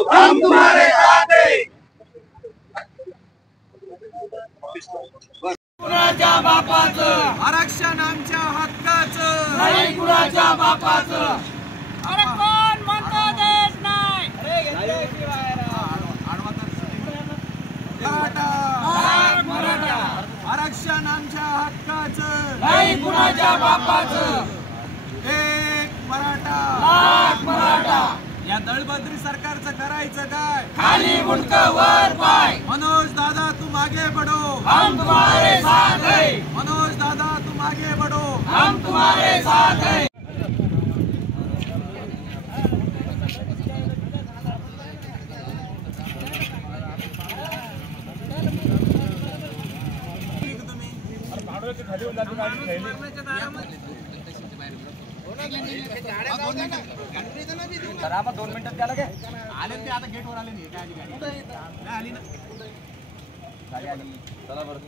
हम तुम्हारे साथ हैं। कुणाच्या बापाचं आरक्षण आमच्या हक्काचं नाही, कुणाच्या बापाचं। अरे कोण म्हणतो देश नाही? मराठा आरक्षण आमच्या हक्काचं नाही, कुणाच्या बापाचं। एक मराठा लाख मराठा। या दळबद्री सरकारचं करायचं काय? खाली मुंडकं वर पाय। मनोज दादा तुम आगे बढ़ो, हम तुम्हारे साथ हैं। मनोज दादा तुम आगे बढ़ो, हम तुम्हारे साथ हैं। जरा 2 मिनिटात द्या लगे आले ते आता गेटवर आले नाही काय गाडी आली ना गाडी आली चला बरं।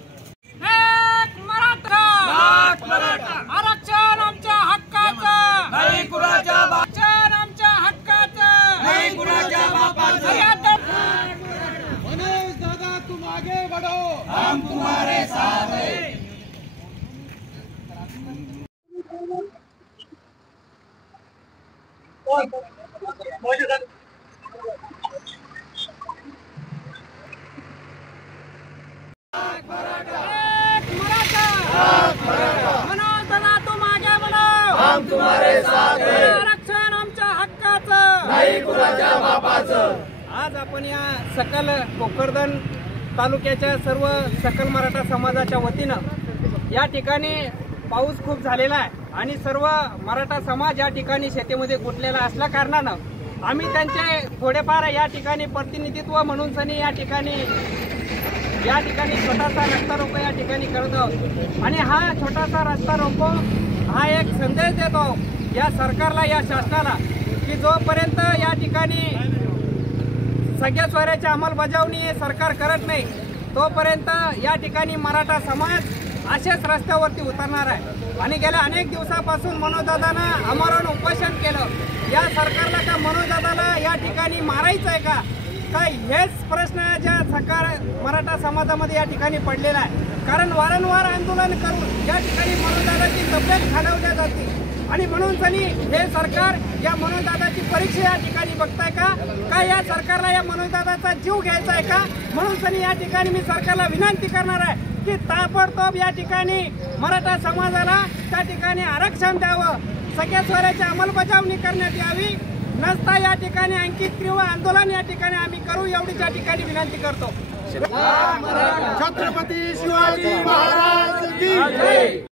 एक मराठा लाख मराठा। आरक्षण आमच्या हक्काचं नाही, कुणाच्या आरक्षण आमच्या हक्काचं नाही, कुणाच्या बापाचं। मनोज दादा तुम आगे बढ़ो, हम तुम्हारे साथ हैं। मनोज दादा तुम आगे बढ़ो, हम तुम्हारे साथ हैं। आरक्षण आमच्या हक्काचं नाही, कुणाच्या बापाचं। आज आपण या सकल भोकरदन तालुक्याच्या सर्व सकल मराठा समाजाच्या वतीनं या ठिकाणी पाऊस खूप झालेला आहे आणि सर्व मराठा समाज या ठिकाणी शेतीमध्ये गुंतलेला असल्या कारणानं आम्ही त्यांचे थोडेफार या ठिकाणी प्रतिनिधित्व म्हणून सनी या ठिकाणी छोटासा रस्ता रोको या ठिकाणी करत आहोत। आणि हा छोटासा रस्ता रोको हा एक संदेश देतो या सरकारला, या शासनाला, की जोपर्यंत या ठिकाणी सगळ्या स्वराज्याची अंमलबजावणी हे सरकार करत नाही तोपर्यंत या ठिकाणी मराठा समाज असेच रस्त्यावरती उतरणार आहे। आणि गेल्या अनेक दिवसापासून मनोजदादानं आमरण उपोषण केलं। या सरकारला का मनोजदादाला या ठिकाणी मारायचं आहे का काय हेच प्रश्न ज्या सरकार मराठा समाजामध्ये या ठिकाणी पडलेला आहे। कारण वारंवार आंदोलन करून या ठिकाणी मनोजदादाची तब्येत खालवल्या जाते आणि म्हणून सनी हे सरकार या मनोजदादाची परीक्षा या ठिकाणी बघताय का या सरकारला या मनोजदादाचा जीव घ्यायचा आहे का? म्हणून सनी या ठिकाणी मी सरकारला विनंती करणार आहे की ताबडतोब या ठिकाणी मराठा समाजाला त्या ठिकाणी आरक्षण द्यावं, सगळ्या स्वराज्याची अंमलबजावणी करण्यात यावी, नसता या ठिकाणी आणखी तीव्र आंदोलन या ठिकाणी आम्ही करू एवढीच या ठिकाणी विनंती करतो। छत्रपती शिवाजी महाराज की जय।